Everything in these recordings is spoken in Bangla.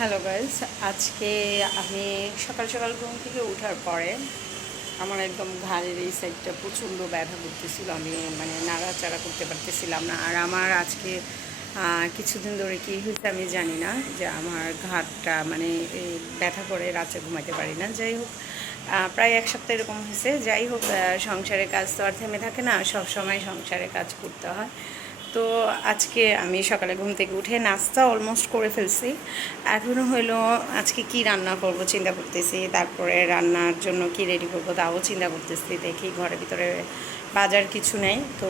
হ্যালো গাইস, আজকে আমি সকাল সকাল ঘুম থেকে ওঠার পরে আমার একদম ঘাড়ের এই সাইডটা প্রচণ্ড ব্যথা করতেছিল। আমি নাড়াচাড়া করতে পারতেছিলাম না। আর আমার আজকে কিছুদিন ধরে কী হয়েছে আমি জানি না, যে আমার ঘাড়টা এই ব্যথা করে, রাতে ঘুমাতে পারি না। যাই হোক, প্রায় এক সপ্তাহ এরকম হয়েছে। যাই হোক, সংসারের কাজ তো আর থেমে থাকে না, সব সময় সংসারে কাজ করতে হয়। তো আজকে আমি সকালে ঘুম থেকে উঠে নাস্তা অলমোস্ট করে ফেলছি। এখনও হইলো আজকে কি রান্না করব চিন্তা করতেছি, তারপরে রান্নার জন্য কি রেডি করব তাও চিন্তা করতেছি। দেখি ঘরের ভিতরে বাজার কিছু নেই, তো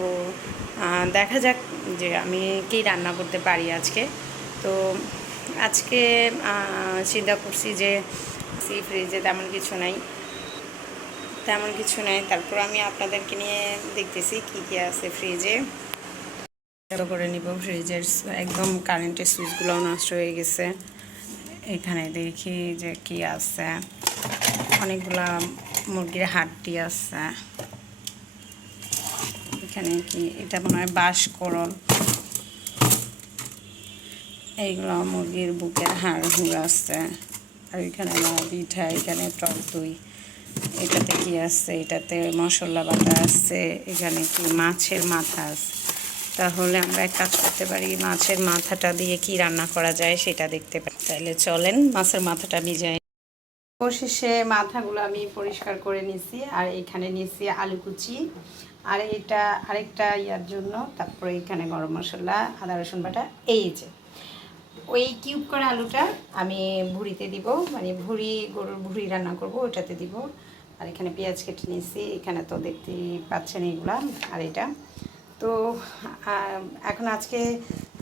দেখা যাক যে আমি কি রান্না করতে পারি আজকে। তো আজকে চিন্তা করছি যে ফ্রিজে তেমন কিছু নাই। তারপর আমি আপনাদেরকে নিয়ে দেখতেছি কি কি আছে ফ্রিজে। করে নিব। ফ্রিজের একদম কারেন্টের সুইচগুলোও নষ্ট হয়ে গেছে। এখানে দেখি যে কি আছে, অনেকগুলা মুরগির হাড্ডি আছে। এখানে কি, এটা মনে হয় বাঁশকরল। এইগুলো মুরগির বুকের হাড় হুড় আছে। আর এখানে পিঠা, এখানে টক দই। এটাতে কি আছে, এটাতে মশলা বাটা আছে। এখানে কি মাছের মাথা আছে। তাহলে আমরা এক কাজ করতে পারি, মাছের মাথাটা দিয়ে কি রান্না করা যায় সেটা দেখতে পারি। তাহলে চলেন মাছের মাথাটা ভিজাই। অবশেষে মাথাগুলো আমি পরিষ্কার করে নিছি। আর এখানে নিয়েছি আলু কুচি, আর এটা আরেকটা ইয়ার জন্য। তারপরে এখানে গরম মশলা, আদা রসুন বাটা। এই যে ওই কিউব করা আলুটা আমি ভুড়িতে দিব, গরুর ভুড়ি রান্না করব, ওটাতে দিব। আর এখানে পেঁয়াজ কেটে নিয়েছি। এখানে তো দেখতেই পাচ্ছেন এইগুলা। আর এটা তো এখন আজকে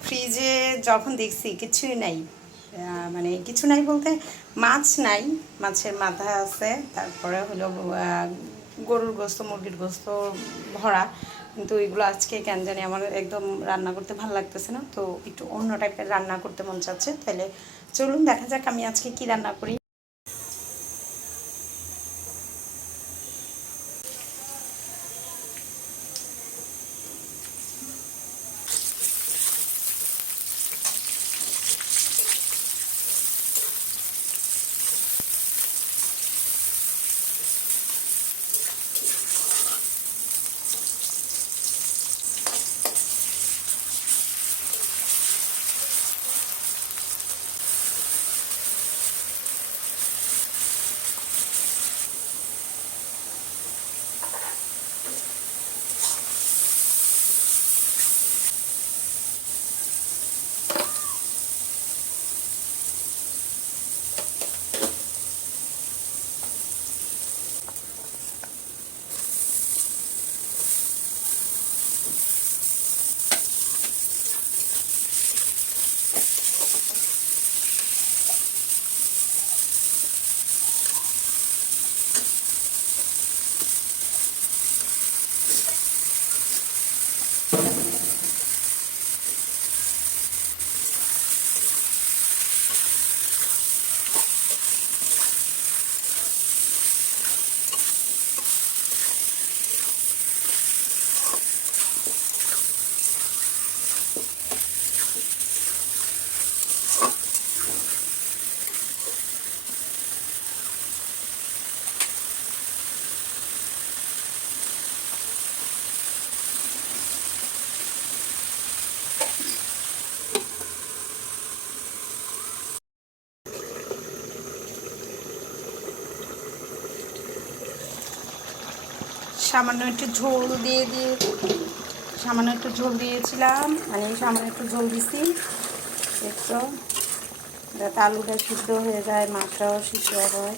ফ্রিজে যখন দেখছি কিছুই নাই, কিছু নাই বলতে মাছ নাই। মাছের মাথা আছে, তারপরে হলো গরুর গোস্ত, মুরগির গোস্ত ভরা। কিন্তু এগুলো আজকে কেন জানি আমার একদম রান্না করতে ভালো লাগতেছে না। তো একটু অন্য টাইপের রান্না করতে মন চাচ্ছে। তাহলে চলুন দেখা যাক আমি আজকে কি রান্না করি। সামান্য একটু ঝোল দিয়েছিলাম, সামান্য একটু ঝোল দিছি একটু, যাতে আলুটা সিদ্ধ হয়ে যায়, মাছটাও সিদ্ধ হয়।